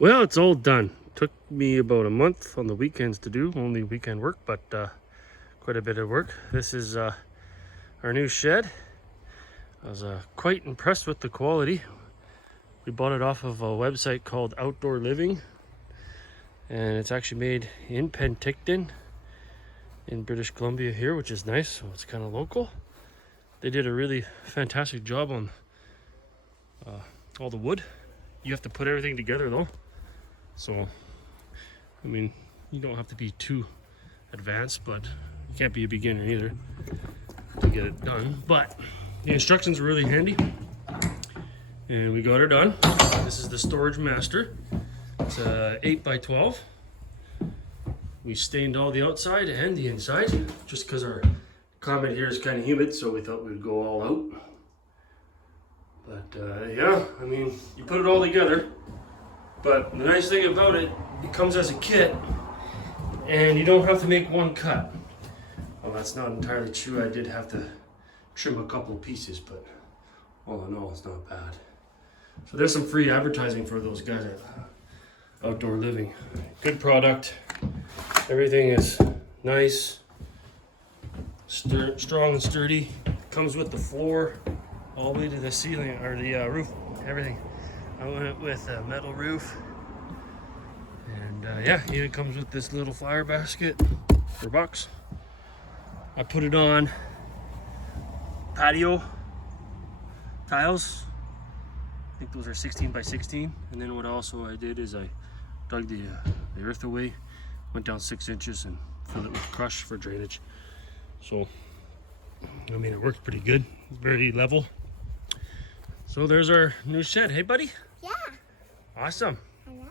Well, it's all done. Took me about a month on the weekends to do, only weekend work, but quite a bit of work. This is our new shed. I was quite impressed with the quality. We bought it off of a website called Outdoor Living, and it's actually made in Penticton in British Columbia here, which is nice. So it's kind of local. They did a really fantastic job on all the wood. You have to put everything together though. So, I mean, you don't have to be too advanced, but you can't be a beginner either to get it done. But the instructions are really handy, and we got her done. This is the Storage Master. It's 8 by 12. We stained all the outside and the inside just because our climate here is kind of humid, so we thought we'd go all out. But yeah, I mean, you put it all together. But the nice thing about it, it comes as a kit, and you don't have to make one cut. Well, that's not entirely true. I did have to trim a couple of pieces, but all in all, it's not bad. So there's some free advertising for those guys at Outdoor Living. Good product. Everything is nice, strong and sturdy. Comes with the floor all the way to the ceiling, or the roof, everything. I went with a metal roof, and yeah, even comes with this little flower basket for $1. I put it on patio tiles. I think those are 16 by 16. And then what also I did is I dug the earth away, went down 6 inches and filled it with crush for drainage. So, I mean, it worked pretty good, very level. So there's our new shed. Hey, buddy. Yeah. Awesome. I know.